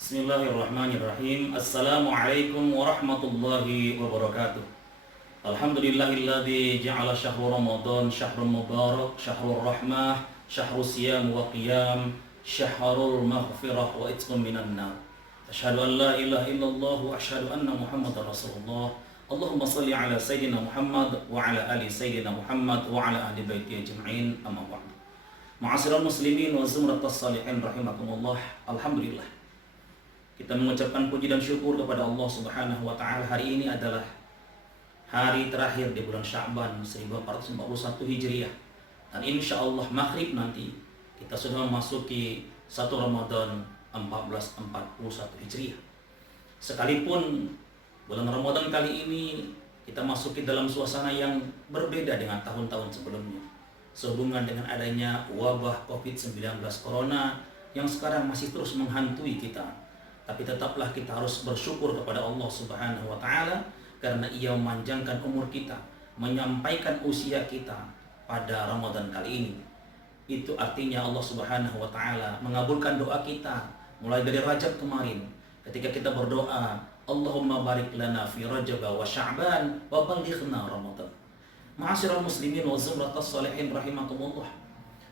Bismillahirrahmanirrahim. Assalamualaikum warahmatullahi wabarakatuh. Alhamdulillahilladzi ja'ala syahru Ramadan syahrul mubarak, syahrul rahmah, syahrul siyam wa qiyam, syahrul maghfirah wa itqun minan nar. Asyhadu an la ilaha illallah wa asyhadu anna Muhammadar Rasulullah. Allahumma shalli ala sayyidina Muhammad wa ala ali sayyidina Muhammad wa ala ahli baiti ajma'in. Amma ba'd. Ma'asyiral muslimin wa zumratas salihin rahimakumullah. Alhamdulillah. Kita mengucapkan puji dan syukur kepada Allah Subhanahu wa taala. Hari ini adalah hari terakhir di bulan Sya'ban 1441 Hijriah. Dan insya Allah maghrib nanti kita sudah memasuki 1 Ramadan 1441 Hijriah. Sekalipun bulan Ramadan kali ini kita masuki dalam suasana yang berbeda dengan tahun-tahun sebelumnya, sehubungan dengan adanya wabah COVID-19 Corona yang sekarang masih terus menghantui kita. Tapi tetaplah kita harus bersyukur kepada Allah Subhanahu wa taala karena Ia memanjangkan umur kita, menyampaikan usia kita pada Ramadan kali ini. Itu artinya Allah Subhanahu wa taala mengabulkan doa kita mulai dari Rajab kemarin ketika kita berdoa, Allahumma barik lana fi Rajab wa Sya'ban wa ballighna Ramadan. Ma'asyiral muslimin wa zumratas shalihin rahimakumullah.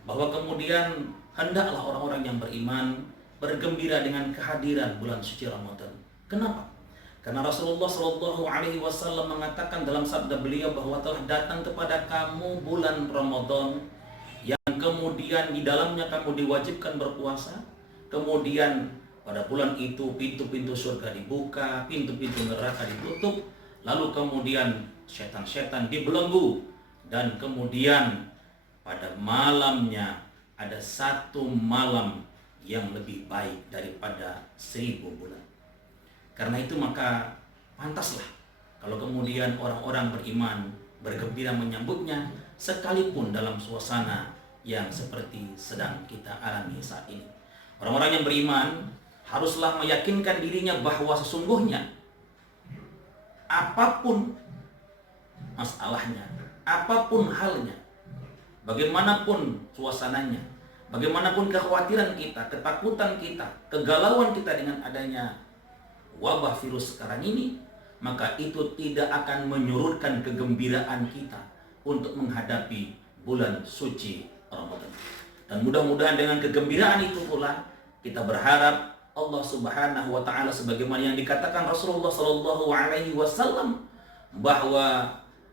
Bahwa kemudian hendaklah orang-orang yang beriman bergembira dengan kehadiran bulan suci Ramadan. Kenapa? Karena Rasulullah Shallallahu Alaihi Wasallam mengatakan dalam sabda beliau bahwa telah datang kepada kamu bulan Ramadan yang kemudian di dalamnya kamu diwajibkan berpuasa. Kemudian pada bulan itu pintu-pintu surga dibuka, pintu-pintu neraka ditutup, lalu kemudian setan-setan dibelenggu, dan kemudian pada malamnya ada satu malam yang lebih baik daripada 1000 bulan. Karena itu maka pantaslah kalau kemudian orang-orang beriman bergembira menyambutnya sekalipun dalam suasana yang seperti sedang kita alami saat ini. Orang-orang yang beriman haruslah meyakinkan dirinya bahwa sesungguhnya apapun masalahnya, apapun halnya, bagaimanapun suasananya, bagaimanapun kekhawatiran kita, ketakutan kita, kegalauan kita dengan adanya wabah virus sekarang ini, maka itu tidak akan menyurutkan kegembiraan kita untuk menghadapi bulan suci Ramadan. Dan mudah-mudahan dengan kegembiraan itu pula kita berharap Allah Subhanahu wa taala sebagaimana yang dikatakan Rasulullah sallallahu alaihi wasallam bahwa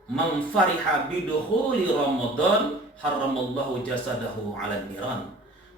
man fariha bidukhuli Ramadan haramallahu jasadahu 'alan niran.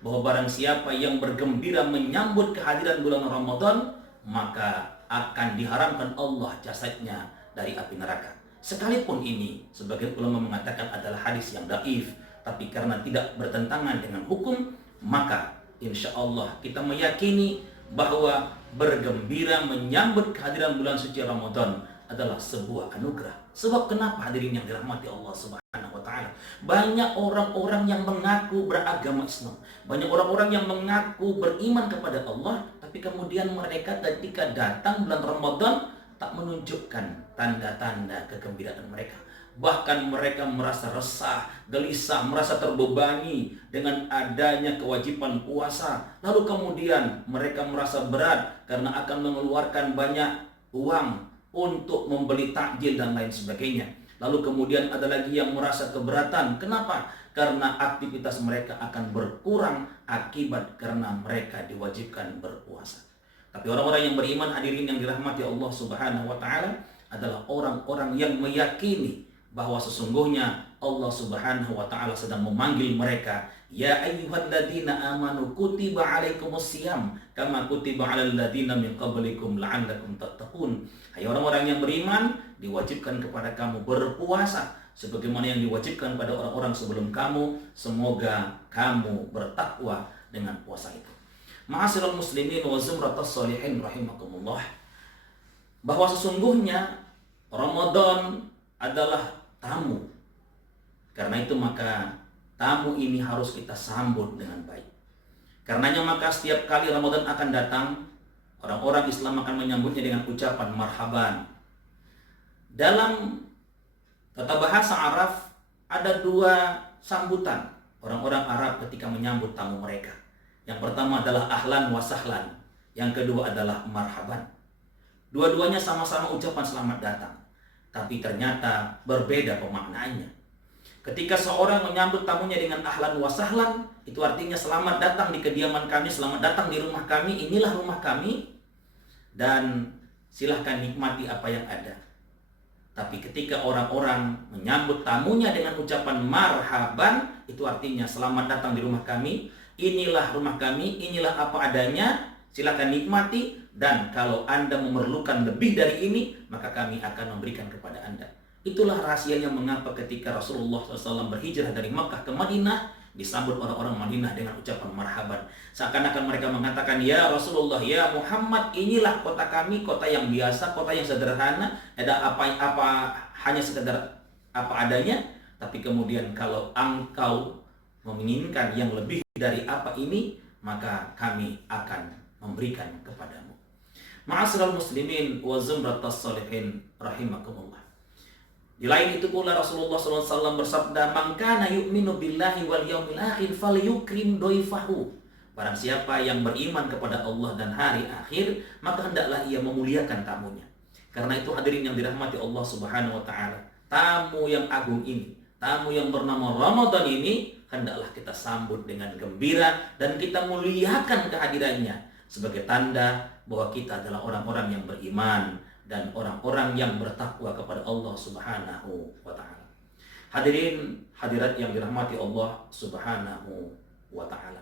Bahwa barang siapa yang bergembira menyambut kehadiran bulan Ramadan, maka akan diharamkan Allah jasadnya dari api neraka. Sekalipun ini sebagian ulama mengatakan adalah hadis yang dhaif, tapi karena tidak bertentangan dengan hukum, maka insya Allah kita meyakini bahwa bergembira menyambut kehadiran bulan suci Ramadan adalah sebuah anugerah. Sebab kenapa hadirin yang dirahmati Allah Subhanahu wa taala? Banyak orang-orang yang mengaku beragama Islam, banyak orang-orang yang mengaku beriman kepada Allah, tapi kemudian mereka ketika datang bulan Ramadan tak menunjukkan tanda-tanda kegembiraan mereka. Bahkan mereka merasa resah, gelisah, merasa terbebani dengan adanya kewajiban puasa. Lalu kemudian mereka merasa berat karena akan mengeluarkan banyak uang untuk membeli takjil dan lain sebagainya. Lalu kemudian ada lagi yang merasa keberatan. Kenapa? Karena aktivitas mereka akan berkurang akibat karena mereka diwajibkan berpuasa. Tapi orang-orang yang beriman, hadirin yang dirahmati Allah Subhanahu wa taala, adalah orang-orang yang meyakini bahwa sesungguhnya Allah Subhanahu wa taala sedang memanggil mereka, ya ayyuhalladzina amanu kutiba alaikumusiyam kama kutiba alal ladzina min qablikum la'allakum tattaqun. Hai orang-orang yang beriman, diwajibkan kepada kamu berpuasa sebagaimana yang diwajibkan pada orang-orang sebelum kamu, semoga kamu bertakwa dengan puasa itu. Ma'asyiral muslimin wa zumratas shalihin rahimakumullah. Bahwa sesungguhnya Ramadan adalah tamu. Karena itu maka tamu ini harus kita sambut dengan baik. Karenanya maka setiap kali Ramadan akan datang, orang-orang Islam akan menyambutnya dengan ucapan marhaban. Dalam tata bahasa Arab ada dua sambutan orang-orang Arab ketika menyambut tamu mereka. Yang pertama adalah ahlan wa sahlan. Yang kedua adalah marhaban. Dua-duanya sama-sama ucapan selamat datang, tapi ternyata berbeda pemaknaannya. Ketika seorang menyambut tamunya dengan ahlan wa sahlan, itu artinya selamat datang di kediaman kami, selamat datang di rumah kami, inilah rumah kami, dan silahkan nikmati apa yang ada. Tapi ketika orang-orang menyambut tamunya dengan ucapan marhaban, itu artinya selamat datang di rumah kami, inilah rumah kami, inilah apa adanya, silahkan nikmati, dan kalau Anda memerlukan lebih dari ini, maka kami akan memberikan kepada Anda. Itulah rahasianya mengapa ketika Rasulullah SAW berhijrah dari Makkah ke Madinah, disambut orang-orang Madinah dengan ucapan marhaban. Seakan-akan mereka mengatakan, ya Rasulullah, ya Muhammad, inilah kota kami, kota yang biasa, kota yang sederhana, ada apa hanya sekedar apa adanya. Tapi kemudian kalau engkau menginginkan yang lebih dari apa ini, maka kami akan memberikan kepadamu. Ma'asyiral muslimin wa zumratas sholihin rahimakumullah. Di lain itu pula Rasulullah SAW bersabda, "Man kana yu'minu billahi wal yaumil akhir falyukrim doifahu." Barang siapa yang beriman kepada Allah dan hari akhir, maka hendaklah ia memuliakan tamunya. Karena itu hadirin yang dirahmati Allah Subhanahu wa taala, tamu yang agung ini, tamu yang bernama Ramadan ini, hendaklah kita sambut dengan gembira dan kita muliakan kehadirannya sebagai tanda bahwa kita adalah orang-orang yang beriman dan orang-orang yang bertakwa kepada Allah Subhanahu wa taala. Hadirin hadirat yang dirahmati Allah Subhanahu wa taala.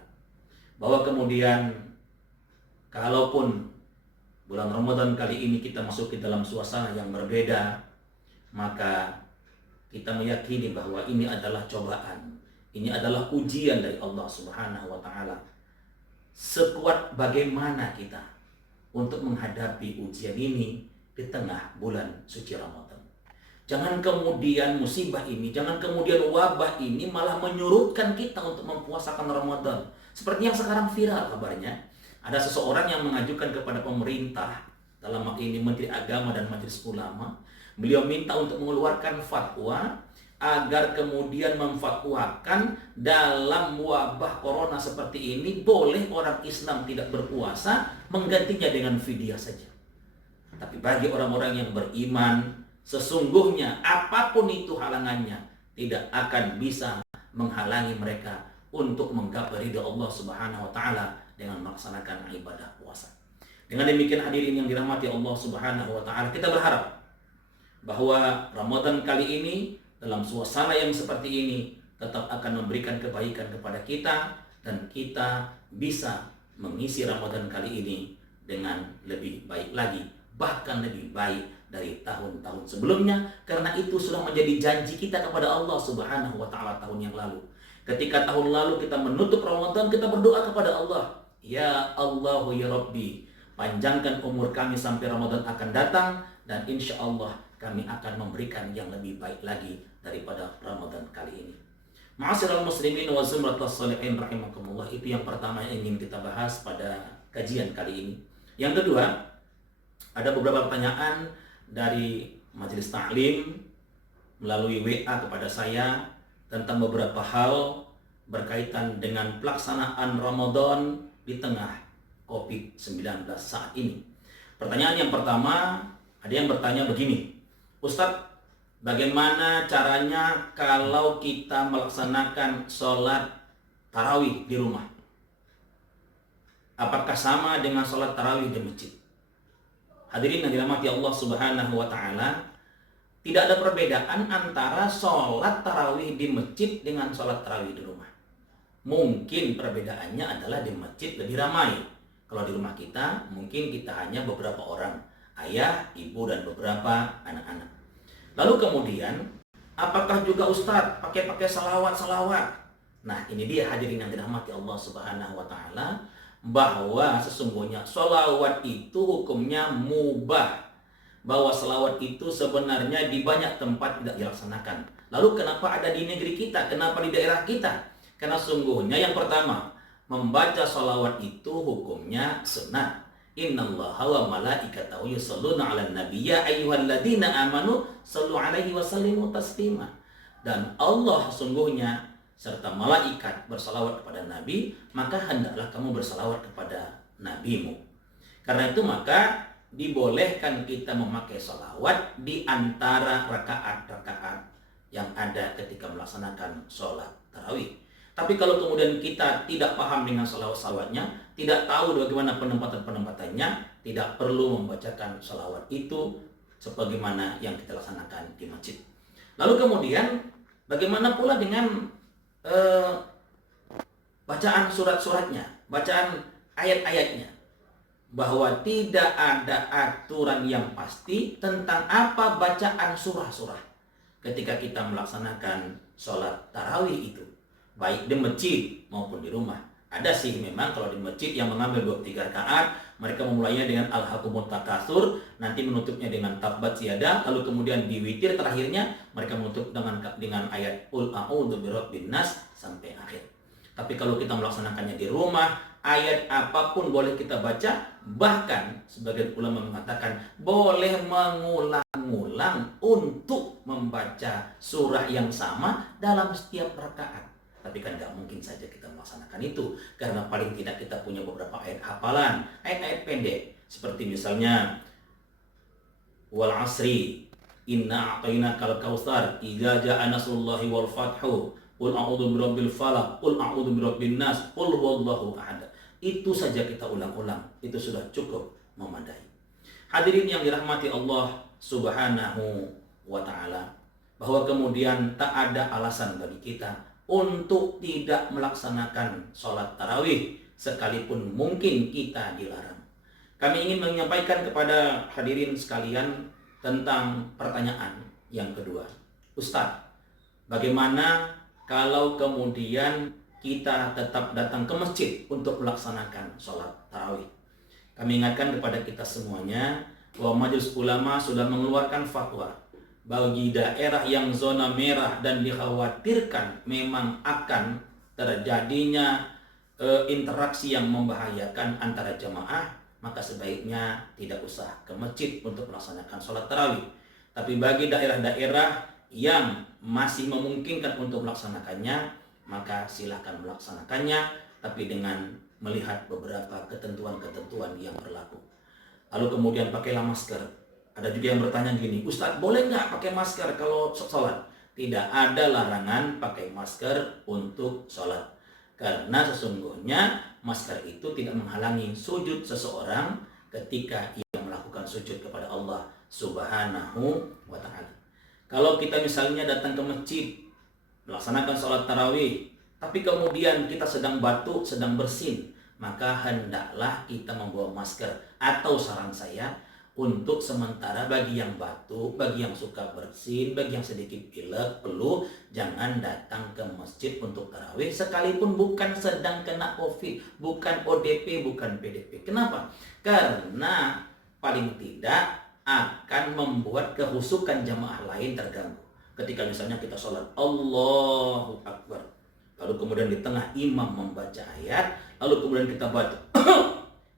Bahwa kemudian kalaupun bulan Ramadan kali ini kita masuk ke dalam suasana yang berbeda, maka kita meyakini bahwa ini adalah cobaan. Ini adalah ujian dari Allah Subhanahu wa taala. Sekuat bagaimana kita untuk menghadapi ujian ini di tengah bulan suci Ramadan. Jangan kemudian musibah ini, jangan kemudian wabah ini malah menyurutkan kita untuk mempuasakan Ramadan. Seperti yang sekarang viral kabarnya, ada seseorang yang mengajukan kepada pemerintah, dalam hal ini Menteri Agama dan Majelis Ulama, beliau minta untuk mengeluarkan fatwa agar kemudian memfatwakan dalam wabah corona seperti ini boleh orang Islam tidak berpuasa, menggantinya dengan fidyah saja. Tapi bagi orang-orang yang beriman, sesungguhnya apapun itu halangannya tidak akan bisa menghalangi mereka untuk menggapai ridha Allah Subhanahu wa taala dengan melaksanakan ibadah puasa. Dengan demikian hadirin yang dirahmati Allah Subhanahu wa taala, kita berharap bahwa Ramadan kali ini dalam suasana yang seperti ini tetap akan memberikan kebaikan kepada kita dan kita bisa mengisi Ramadan kali ini dengan lebih baik lagi, bahkan lebih baik dari tahun-tahun sebelumnya, karena itu sudah menjadi janji kita kepada Allah Subhanahu wa taala tahun yang lalu. Ketika tahun lalu kita menutup Ramadan, kita berdoa kepada Allah, ya Allah ya Rabbi, panjangkan umur kami sampai Ramadan akan datang, dan insya Allah kami akan memberikan yang lebih baik lagi daripada Ramadan kali ini. Ma'asyiral muslimin wa zumratas sholihin rahimakumullah. Itu yang pertama yang ingin kita bahas pada kajian kali ini. Yang kedua, ada beberapa pertanyaan dari Majelis Ta'lim melalui WA kepada saya tentang beberapa hal berkaitan dengan pelaksanaan Ramadan di tengah COVID-19 saat ini. Pertanyaan yang pertama, ada yang bertanya begini, Ustadz, bagaimana caranya kalau kita melaksanakan sholat tarawih di rumah? Apakah sama dengan sholat tarawih di masjid? Hadirin yang dirahmati Allah Subhanahu wa taala, tidak ada perbedaan antara sholat tarawih di masjid dengan sholat tarawih di rumah. Mungkin perbedaannya adalah di masjid lebih ramai. Kalau di rumah kita, mungkin kita hanya beberapa orang, ayah, ibu, dan beberapa anak-anak. Lalu kemudian, apakah juga Ustadz pakai salawat? Nah, ini dia hadirin yang dirahmati Allah Subhanahu wa taala, bahwa sesungguhnya sholawat itu hukumnya mubah, bahwa sholawat itu sebenarnya di banyak tempat tidak dilaksanakan. Lalu kenapa ada di negeri kita? Kenapa di daerah kita? Karena sungguhnya yang pertama, membaca sholawat itu hukumnya sunnah. Innallaha wa malaikatahu yusholluna 'alan nabiy ya ayyuhalladzina amanu shallu 'alaihi wa sallimu taslima. Dan Allah sungguhnya serta malaikat bersalawat kepada Nabi, maka hendaklah kamu bersalawat kepada nabimu. Karena itu maka dibolehkan kita memakai sholawat di antara rakaat-rakaat yang ada ketika melaksanakan sholat tarawih. Tapi kalau kemudian kita tidak paham dengan sholawat-sholawatnya, tidak tahu bagaimana penempatan-penempatannya, tidak perlu membacakan sholawat itu sebagaimana yang kita laksanakan di masjid. Lalu kemudian bagaimana pula dengan bacaan surat-suratnya, bacaan ayat-ayatnya, bahwa tidak ada aturan yang pasti tentang apa bacaan surah-surah ketika kita melaksanakan sholat tarawih itu, baik di masjid maupun di rumah. Ada sih memang kalau di masjid yang mengambil 23 rakaat, mereka memulainya dengan Al-Hakumut Takatsur, nanti menutupnya dengan Tabbat Yadah, lalu kemudian di witir terakhirnya mereka menutup dengan ayat Qul a'udzu birabbin nas sampai akhir. Tapi kalau kita melaksanakannya di rumah, ayat apapun boleh kita baca, bahkan sebagian ulama mengatakan boleh mengulang-ulang untuk membaca surah yang sama dalam setiap rakaat. Tapi kan gak mungkin saja kita melaksanakan itu, karena paling tidak kita punya beberapa ayat hafalan, ayat-ayat pendek, seperti misalnya wal asri inna a'tainakal kautsar idza ja'a nasrullahi wal fathu qul a'udzu birabbil falaq qul a'udzu birabbin nas qul huwallahu ahad. Itu saja kita ulang-ulang, itu sudah cukup memadai. Hadirin yang dirahmati Allah Subhanahu wa taala, bahwa kemudian tak ada alasan bagi kita untuk tidak melaksanakan sholat tarawih sekalipun mungkin kita dilarang. Kami ingin menyampaikan kepada hadirin sekalian tentang pertanyaan yang kedua. Ustadz, bagaimana kalau kemudian kita tetap datang ke masjid untuk melaksanakan sholat tarawih? Kami ingatkan kepada kita semuanya bahwa Majelis Ulama sudah mengeluarkan fatwa bagi daerah yang zona merah dan dikhawatirkan memang akan terjadinya interaksi yang membahayakan antara jamaah, maka sebaiknya tidak usah ke masjid untuk melaksanakan sholat tarawih. Tapi bagi daerah-daerah yang masih memungkinkan untuk melaksanakannya, maka silakan melaksanakannya, tapi dengan melihat beberapa ketentuan-ketentuan yang berlaku. Lalu kemudian pakailah masker. Ada juga yang bertanya gini, Ustadz, boleh nggak pakai masker kalau sholat? Tidak ada larangan pakai masker untuk sholat, karena sesungguhnya masker itu tidak menghalangi sujud seseorang ketika ia melakukan sujud kepada Allah Subhanahu wa ta'ala. Kalau kita misalnya datang ke masjid melaksanakan sholat tarawih, tapi kemudian kita sedang batuk, sedang bersin, maka hendaklah kita membawa masker. Atau saran saya, untuk sementara bagi yang batuk, bagi yang suka bersin, bagi yang sedikit pilek, peluh, jangan datang ke masjid untuk tarawih sekalipun bukan sedang kena COVID, bukan ODP, bukan PDP. Kenapa? Karena paling tidak akan membuat kehusukan jamaah lain terganggu. Ketika misalnya kita sholat Allahu Akbar, lalu kemudian di tengah imam membaca ayat, lalu kemudian kita batuk,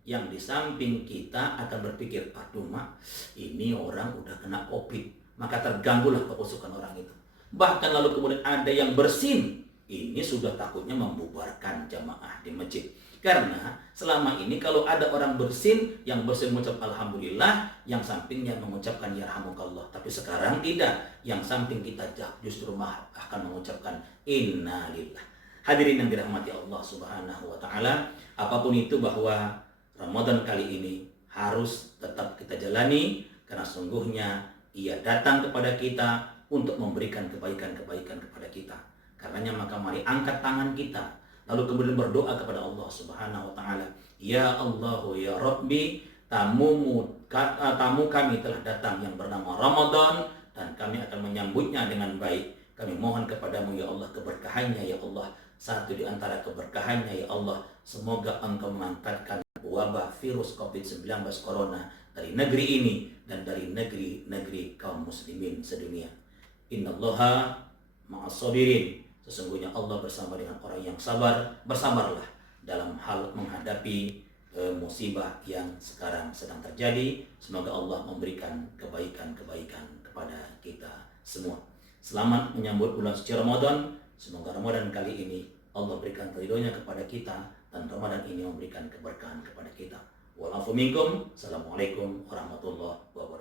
yang di samping kita akan berpikir, aduh mak, ini orang udah kena COVID, maka terganggulah kehusukan orang itu. Bahkan lalu kemudian ada yang bersin, ini sudah takutnya membubarkan jamaah di masjid. Karena selama ini kalau ada orang bersin, yang bersin mengucap Alhamdulillah, yang sampingnya mengucapkan Yarhamukallah. Tapi sekarang tidak, yang samping kita justru akan mengucapkan Innalillah. Hadirin yang dirahmati Allah Subhanahu wa ta'ala, apapun itu bahwa Ramadan kali ini harus tetap kita jalani, karena sungguhnya ia datang kepada kita untuk memberikan kebaikan-kebaikan kepada kita. Karenanya maka mari angkat tangan kita, lalu kemudian berdoa kepada Allah Subhanahu wa ta'ala. Ya Allah, ya Rabbi, tamu kami telah datang yang bernama Ramadan, dan kami akan menyambutnya dengan baik. Kami mohon kepadamu ya Allah keberkahannya ya Allah. Satu di antara keberkahannya ya Allah, semoga Engkau mengangkatkan wabah virus COVID-19 Corona dari negeri ini dan dari negeri-negeri kaum muslimin sedunia. Innallaha ma'as sabirin. Sesungguhnya Allah bersama dengan orang yang sabar. Bersabarlah dalam hal menghadapi musibah yang sekarang sedang terjadi. Semoga Allah memberikan kebaikan-kebaikan kepada kita semua. Selamat menyambut bulan suci Ramadan. Semoga Ramadan kali ini Allah berikan ridhonya kepada kita, dan Ramadan ini memberikan keberkahan kepada kita. Wal afu minkum. Assalamualaikum warahmatullahi wabarakatuh.